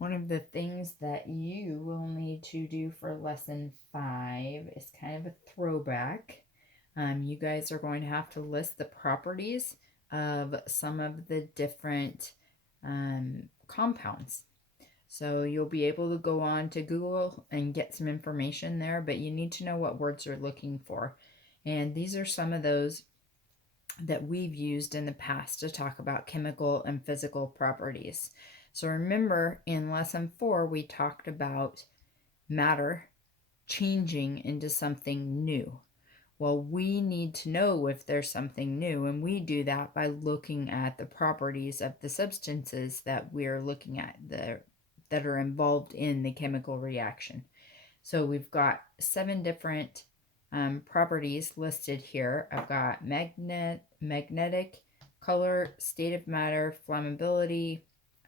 One of the things that you will need to do for lesson 5 is kind of a throwback. You guys are going to have to list the properties of some of the different compounds. So you'll be able to go on to Google and get some information there, but you need to know what words you're looking for. And these are some of those that we've used in the past to talk about chemical and physical properties. So remember in lesson 4, we talked about matter changing into something new. Well, we need to know if there's something new, and we do that by looking at the properties of the substances that we're looking at that are involved in the chemical reaction. So we've got 7 different properties listed here. I've got magnetic, color, state of matter, flammability,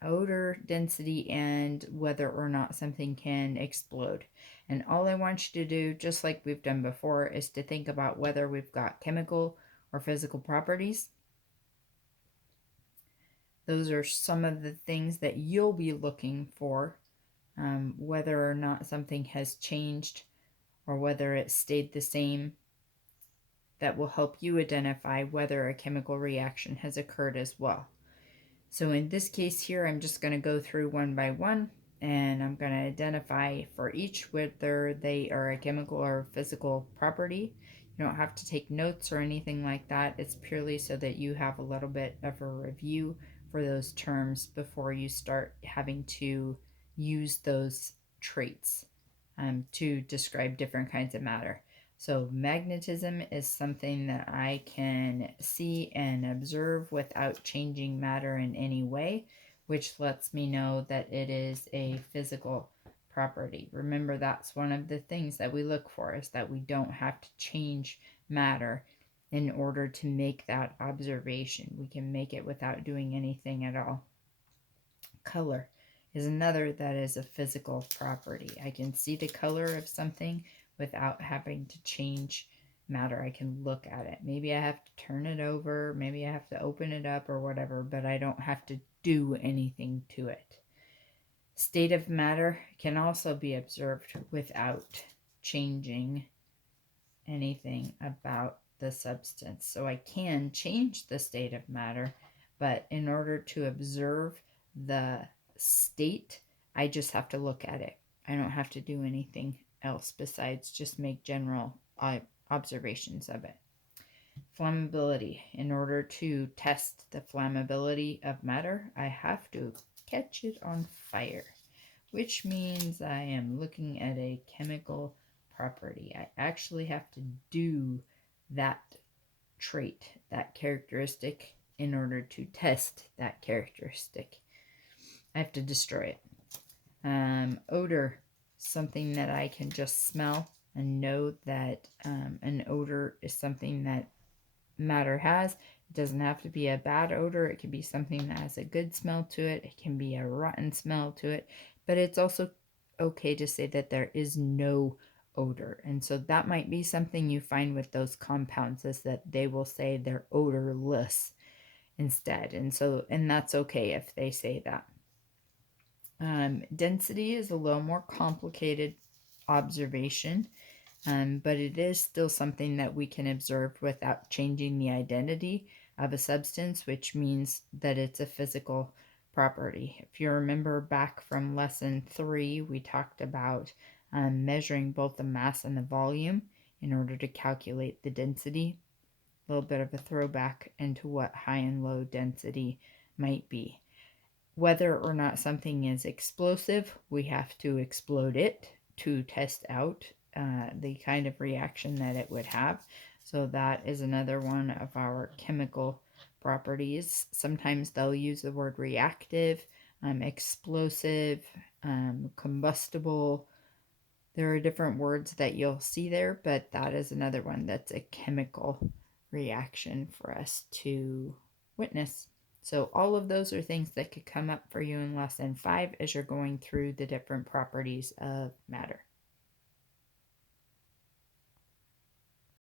odor, density, and whether or not something can explode. And all I want you to do, just like we've done before, is to think about whether we've got chemical or physical properties. Those are some of the things that you'll be looking for, whether or not something has changed or whether it stayed the same. That will help you identify whether a chemical reaction has occurred as well. So in this case here, I'm just going to go through one by one, and I'm going to identify for each whether they are a chemical or physical property. You don't have to take notes or anything like that. It's purely so that you have a little bit of a review for those terms before you start having to use those traits to describe different kinds of matter. So magnetism is something that I can see and observe without changing matter in any way, which lets me know that it is a physical property. Remember, that's one of the things that we look for, is that we don't have to change matter in order to make that observation. We can make it without doing anything at all. Color is another that is a physical property. I can see the color of something without having to change matter. I can look at it. Maybe I have to turn it over, maybe I have to open it up or whatever, but I don't have to do anything to it. State of matter can also be observed without changing anything about the substance. So I can change the state of matter, but in order to observe the state, I just have to look at it. I don't have to do anything else besides just make general observations of it. Flammability. In order to test the flammability of matter, I have to catch it on fire, which means I am looking at a chemical property. I actually have to do that trait, that characteristic, in order to test that characteristic. I have to destroy it. Odor, something that I can just smell and know that an odor is something that matter has. It doesn't have to be a bad odor. It can be something that has a good smell to it. It can be a rotten smell to it. But it's also okay to say that there is no odor. And so that might be something you find with those compounds, is that they will say they're odorless instead. And that's okay if they say that. Density is a little more complicated observation, but it is still something that we can observe without changing the identity of a substance, which means that it's a physical property. If you remember back from lesson 3, we talked about measuring both the mass and the volume in order to calculate the density. A little bit of a throwback into what high and low density might be. Whether or not something is explosive, we have to explode it to test out the kind of reaction that it would have. So that is another one of our chemical properties. Sometimes they'll use the word reactive, explosive, combustible. There are different words that you'll see there, but that is another one that's a chemical reaction for us to witness. So all of those are things that could come up for you in lesson 5 as you're going through the different properties of matter.